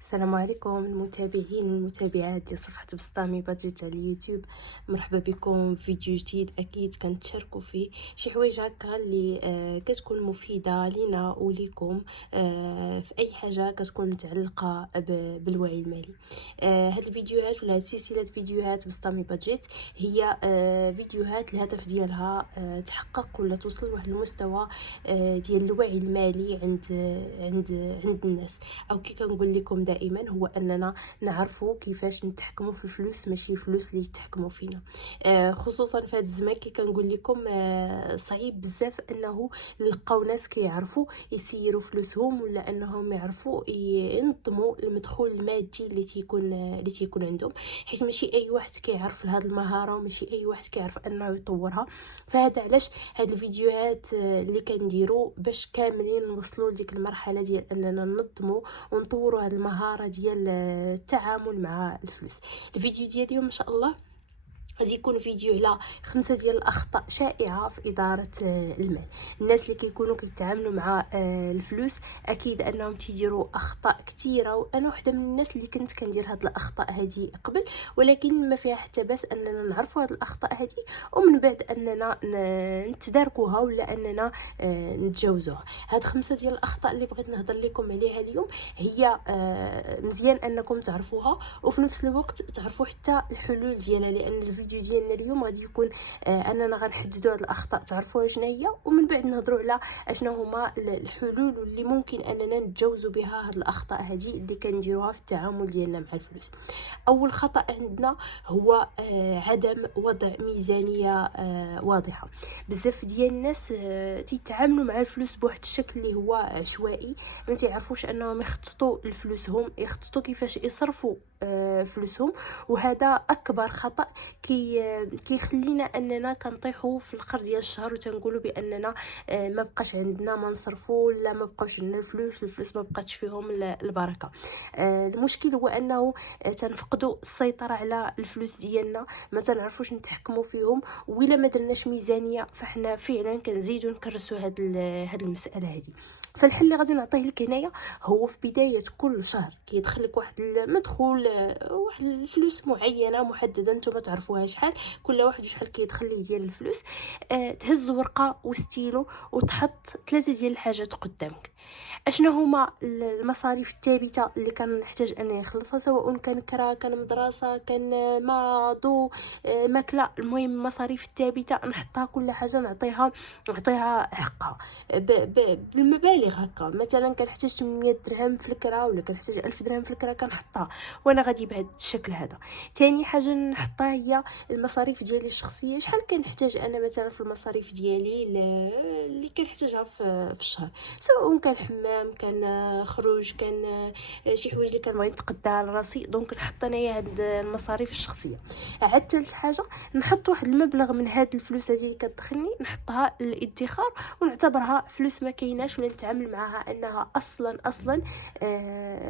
السلام عليكم المتابعين والمتابعات ديال صفحة بسطامي بادجيت على اليوتيوب. مرحبا بكم في فيديو جديد. اكيد كنتشاركوا فيه شي حوايج هكا اللي كتكون مفيده لينا وليكم في اي حاجه كتكون متعلقه بالوعي المالي. هاد الفيديوهات ولا هاد سلسله فيديوهات بسطامي بادجيت هي فيديوهات الهدف ديالها تحقق ولا توصل لواحد المستوى ديال الوعي المالي عند الناس، او كي كنقول لكم دائما هو اننا نعرفوا كيفاش نتحكموا في الفلوس، ماشي الفلوس اللي يتحكموا فينا. خصوصا في هذا الزمان كي كنقول لكم صعيب بزاف انه نلقاو ناس كيعرفوا يسيروا فلوسهم ولا انهم يعرفوا ينظموا المدخول المادي اللي تيكون عندهم، حيت ماشي اي واحد كيعرف هذه المهاره وماشي اي واحد كيعرف انه يطورها. فهذا علاش هاد الفيديوهات اللي كنديروا باش كاملين نوصلوا لديك المرحله ديال اننا ننظموا ونطوروا هذه المهاره ديال التعامل مع الفلوس. الفيديو ديال اليوم ان شاء الله غادي يكون فيديو على 5 ديال الاخطاء شائعه في اداره المال. الناس اللي كيكونوا كيتعاملوا مع الفلوس اكيد انهم تيديروا اخطاء كثيره، وانا وحده من الناس اللي كنت كندير هاد الاخطاء هذه قبل، ولكن ما فيها حتى باس اننا نعرفوا هاد الاخطاء هذه ومن بعد اننا نتداركوها ولا اننا نتجاوزوها. هاد 5 ديال الاخطاء اللي بغيت نهضر لكم عليها اليوم هي مزيان انكم تعرفوها وفي نفس الوقت تعرفوا حتى الحلول ديالها، لان الفيديو ديالنا اليوم غادي يكون اننا غنحددوا هاد الاخطاء تعرفوها شنو هي، ومن بعد نهضروا على اشنو هما الحلول اللي ممكن اننا نتجاوزوا بها هاد الاخطاء هذه اللي كنديروها في التعامل ديالنا مع الفلوس. اول خطا عندنا هو عدم وضع ميزانيه واضحه. بزاف ديال الناس تيتعاملوا مع الفلوس بواحد الشكل اللي هو عشوائي، ما تيعرفوش انهم يخططوا لفلوسهم، يخططوا كيفاش يصرفوا فلوسهم، وهذا اكبر خطا كيخلينا اننا كنطيحوا في القر ديال الشهر وتنقولوا باننا ما بقاش عندنا ما نصرفوا ولا ما بقاوش عندنا الفلوس ما بقاتش فيهم البركه. المشكل هو انه تنفقدوا السيطره على الفلوس ديالنا، ما تنعرفوش نتحكموا فيهم، وإلا ما درناش ميزانيه فاحنا فعلا كنزيدوا نكرسوا هاد المساله هذه. فالحل اللي غادي نعطيه لك هنايا هو في بدايه كل شهر كيدخل لك واحد المدخول، واحد الفلوس معينه محدده نتوما تعرفوها شحال، كل واحد شحال كيدخل ليه ديال الفلوس. تهز ورقه وستيلو وتحط 3 ديال الحاجات قدامك. اشنو هما المصاريف الثابته اللي كنحتاج انني نخلصها، سواء كان كرا كان مدرسه كان ما ضو ماكله، المهم المصاريف الثابته نحطها كل حاجه نعطيها حقها بالمبالغ هكا. مثلا كنحتاج 800 درهم في الكرا ولا كنحتاج 1000 درهم في الكرا كنحطها وانا غادي بهذا الشكل هذا. ثاني حاجه نحطها هي المصاريف ديالي الشخصيه، شحال كنحتاج انا مثلا في المصاريف ديالي اللي كنحتاجها في الشهر، سواء كان حمام كان خروج كان شي حوايج اللي كنبغي نتقداها لراسي، دونك نحط انايا هاد المصاريف الشخصيه. عاد ثالث حاجه نحط واحد المبلغ من هاد الفلوس هذه اللي كتدخلني نحطها للادخار ونعتبرها فلوس ما كايناش ولا نتعامل معها انها اصلا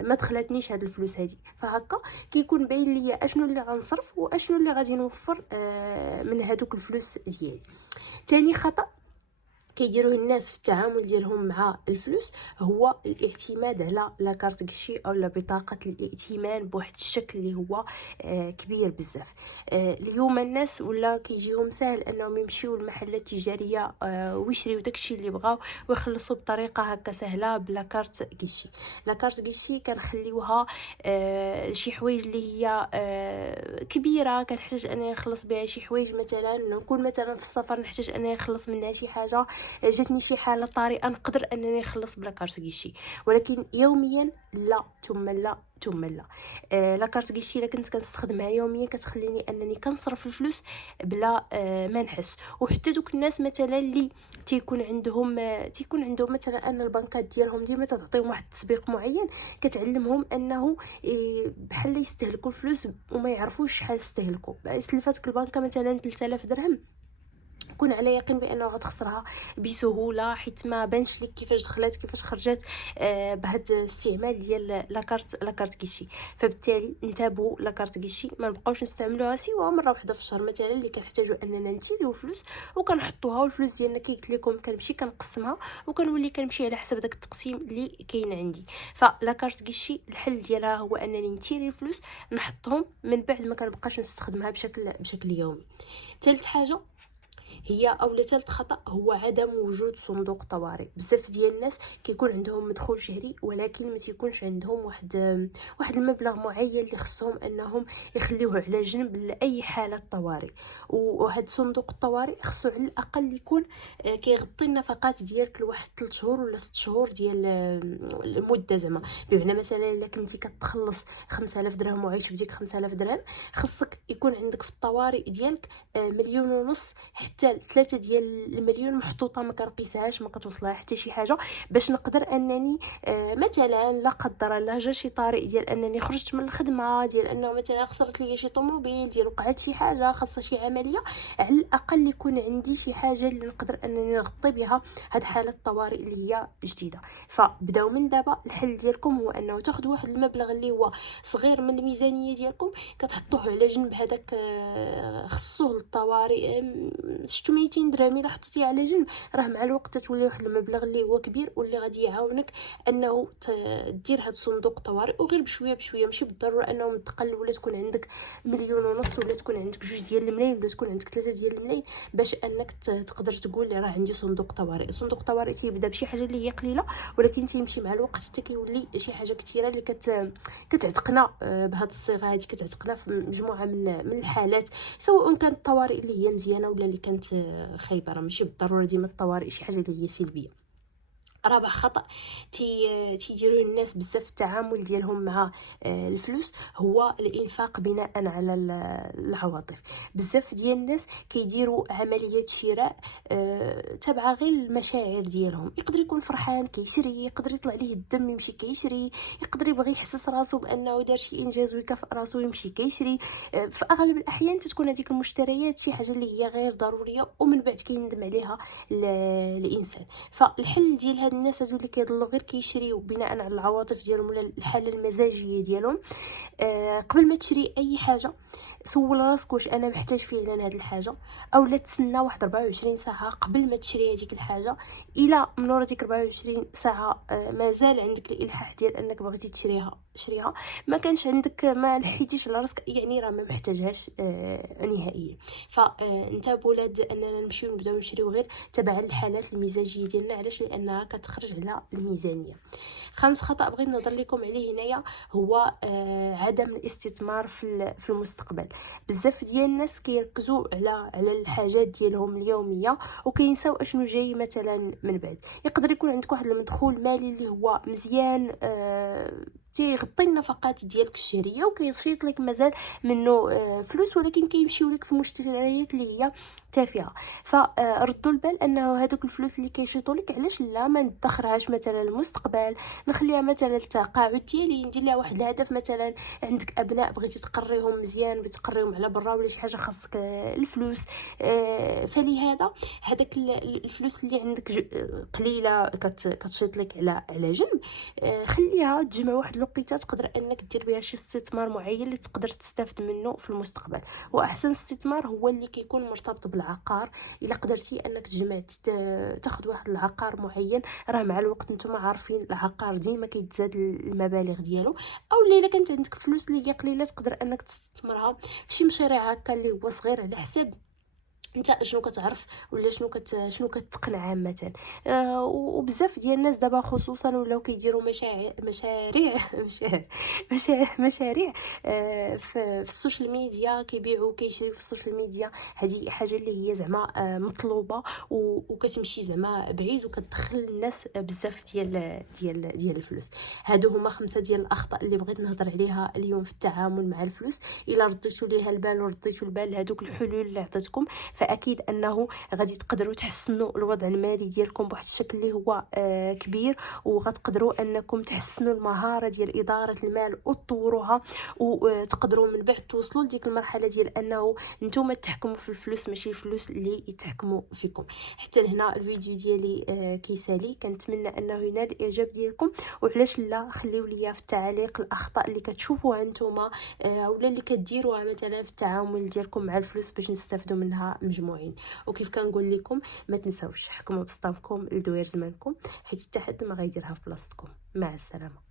ما دخلتنيش هاد الفلوس هذه. فهكا كيكون باين ليا اشنو اللي غنصرف واشنو اللي غادي نوفر من هادوك الفلوس ديالي. تاني خطأ كيديروه الناس في التعامل ديالهم مع الفلوس هو الاعتماد على لاكارت كشي او بطاقه الائتمان بواحد الشكل اللي هو كبير بزاف. اليوم الناس ولا كيجيهم سهل انهم يمشيو للمحلات التجاريه ويشريو داكشي اللي بغاو ويخلصوا بطريقه هكا سهله بلاكارت كشي. لاكارت كشي كنخليوها شي حوايج اللي هي كبيره كنحتاج انني نخلص بها شي حوايج، مثلا نكون مثلا في السفر نحتاج انني نخلص منها شي حاجه، جاتني شي حاله طارئه نقدر انني نخلص بلا كارت كيشي، ولكن يوميا لا ثم لا ثم لا. لا كارت كيشي الا كنت كنستخدمها يوميا كتخليني انني كنصرف الفلوس بلا ما نحس. وحتى دوك الناس مثلا اللي تيكون عندهم مثلا ان البنكات ديالهم ديما تعطيهم واحد التسبيق معين كتعلمهم انه بحال يستهلكوا الفلوس وما يعرفوش شحال يستهلكوا. استلفاتك البنكه مثلا 3000 درهم، كون على يقين بانه غتخسرها بسهوله، حيت ما بانش لك كيفاش دخلات كيفاش خرجت بهذا الاستعمال ديال لاكارت كيشي. فبالتالي انتبهوا لاكارت كيشي ما نبقاوش نستعملوها سوى مره واحده في الشهر مثلا، اللي كنحتاجوا اننا نتيريو فلوس وكنحطوها، والفلوس ديالنا كي قلت لكم كنمشي كنقسمها وكنولي كنمشي على حسب داك التقسيم اللي كاين عندي. فلاكارت كيشي الحل ديالها هو انني نتيري الفلوس نحطهم من بعد ما كنبقاش نستخدمها بشكل يومي. ثالث حاجه هي اولا ثالث خطا هو عدم وجود صندوق طوارئ. بزاف ديال الناس كيكون عندهم مدخول شهري ولكن ما تيكونش عندهم واحد المبلغ معين اللي خصهم انهم يخليوه على جنب لاي حاله طوارئ. وهذا صندوق الطوارئ خصو على الاقل يكون كيغطي النفقات ديالك لواحد 3 شهور ولا 6 شهور ديال المده. زعما بمعنى مثلا الا كنتي كتخلص 5000 درهم وعايش بديك 5000 درهم، خصك يكون عندك في الطوارئ ديالك 1.5 مليون حتى 3 ديال المليون محطوطه ما كنقيسهاش، ما كتوصلها حتى شي حاجه، باش نقدر انني مثلا لا قدر الله جا شي طارئ ديال انني خرجت من الخدمه، ديال انه مثلا خسرت ليا شي طوموبيل، ديال وقعت شي حاجه خاصه شي عمليه، على الاقل يكون عندي شي حاجه اللي نقدر انني نغطي بها هاد حاله الطوارئ اللي هي جديده. فبداو من دابا الحل ديالكم هو انه تاخذوا واحد المبلغ اللي هو صغير من الميزانيه ديالكم، كتحطوه على جنب. هذاك خصوه للطوارئ. 600 درهم الا حطيتيه على جنب راه مع الوقت تولي واحد المبلغ اللي هو كبير واللي غادي يعاونك انه دير هاد صندوق طوارئ، وغير بشويه بشويه، ماشي بالضروره انه متقل ولا تكون عندك 1.5 مليون ولا تكون عندك 2 ديال الملايين ولا تكون عندك 3 ديال الملايين باش انك تقدر تقول لي راه عندي صندوق طوارئ. صندوق طوارئ تيبدا بشي حاجه اللي هي قليله ولكن تيمشي مع الوقت حتى كيولي شي حاجه كثيره اللي كتعتقنا بهذه الصيغه هذه، كتعتقنا في مجموعه من الحالات، سواء كانت الطوارئ اللي هي مزيانه ولا اللي كانت خايبه. راه ماشي بالضروره ديما الطوارئ شي حاجه اللي هي سلبيه. رابع خطأ تيديروه الناس بزاف في التعامل ديالهم مع الفلوس هو الانفاق بناء على العواطف. بزاف ديال الناس كيديروا عمليات شراء تبع غير المشاعر ديالهم. يقدر يكون فرحان كيشري، يقدر يطلع ليه الدم يمشي كيشري، يقدر يبغي يحسس راسو بانه دار شي انجاز ويكافئ راسو يمشي كيشري. في اغلب الاحيان تتكون هذيك المشتريات شي حاجه اللي هي غير ضروريه ومن بعد كيندم عليها الانسان. فالحل ديال هاد الناس هادو اللي كيضلوا غير كيشريو بناء على العواطف ديالهم ولا الحاله المزاجيه ديالهم، قبل ما تشري اي حاجه سول راسك واش انا محتاج فعلا هاد الحاجه، او لا تسنى واحد 24 ساعه قبل ما تشري هذيك الحاجه. الا من ورا ديك 24 ساعه مازال عندك الالحاح ديال انك بغيتي شريها، ما كانش عندك، ما لحيتيش على راسك، يعني راه ما محتاجهاش نهائيا. فانتبهوا ولاد اننا نمشيو نبداو نشريو غير تبع الحالات المزاجيه ديالنا. علاش؟ لانها كتخرج على الميزانيه. خامس خطا بغيت نهضر لكم عليه هنايا هو عدم الاستثمار في المستقبل. بزاف ديال الناس كيركزوا على الحاجات ديالهم اليوميه وكينساو اشنو جاي مثلا من بعد. يقدر يكون عندك واحد المدخول مالي اللي هو مزيان تيغطي النفقات ديالك الشهريه وكيشيط لك مازال منه فلوس، ولكن كيمشيو لك في مشتريات اللي هي تافهه. فردوا البال انه هذوك الفلوس اللي كيشيطوا لك علاش لا ما ندخرهاش مثلا للمستقبل، نخليها مثلا للتقاعد ديالي، ندير لها واحد الهدف. مثلا عندك ابناء بغيتي تقريهم مزيان، بتقريهم على برا ولا شي حاجه خاصك الفلوس، فلهذا هذاك الفلوس اللي عندك قليله كتشيط لك على جنب، خليها تجمع واحد الوقيته تقدر انك دير بها شي استثمار معين اللي تقدر تستافد منه في المستقبل. واحسن استثمار هو اللي كيكون مرتبط بالعقار. الا قدرتي انك تجمعت تاخذ واحد العقار معين، راه مع الوقت نتوما عارفين العقار ديما كيتزاد المبالغ ديالو. او الا كانت عندك فلوس اللي هي قليله تقدر انك تستثمرها في شي مشاريع هكا اللي هو صغير على حساب انت شنو كتعرف ولا شنو كتقن عامه. وبزاف ديال الناس دابا خصوصا ولاو كيديروا مشاريع في السوشيال ميديا، كيبيعوا كيشريو في السوشيال ميديا. هذه حاجه اللي هي زعما مطلوبه وكتمشي زعما بعيد وكتدخل الناس بزاف ديال الفلوس. هادو هما 5 ديال الاخطاء اللي بغيت نهضر عليها اليوم في التعامل مع الفلوس. الا رديتوا ليها البال ورديتوا البال هذوك الحلول اللي عطيتكم فاكيد انه غادي تقدروا تحسنوا الوضع المالي ديالكم بواحد الشكل اللي هو كبير، وغتقدروا انكم تحسنوا المهاره ديال اداره المال وتطوروها، وتقدروا من بعد توصلوا لديك المرحله ديال انه نتوما تحكموا في الفلوس ماشي الفلوس اللي يتحكموا فيكم. حتى لهنا الفيديو ديالي كيسالي، كنتمنى انه ينال الاعجاب ديالكم، وعلاش لا خليو ليا في التعاليق الاخطاء اللي كتشوفوها نتوما ولا اللي كديروها مثلا في التعامل ديالكم مع الفلوس باش نستافدوا منها مجموعين. وكيف كنقول لكم ما تنساوش حكموا بسطامكم لدوير زمانكم، حيت حتى حد ما غيديرها في بلاصتكم. مع السلامه.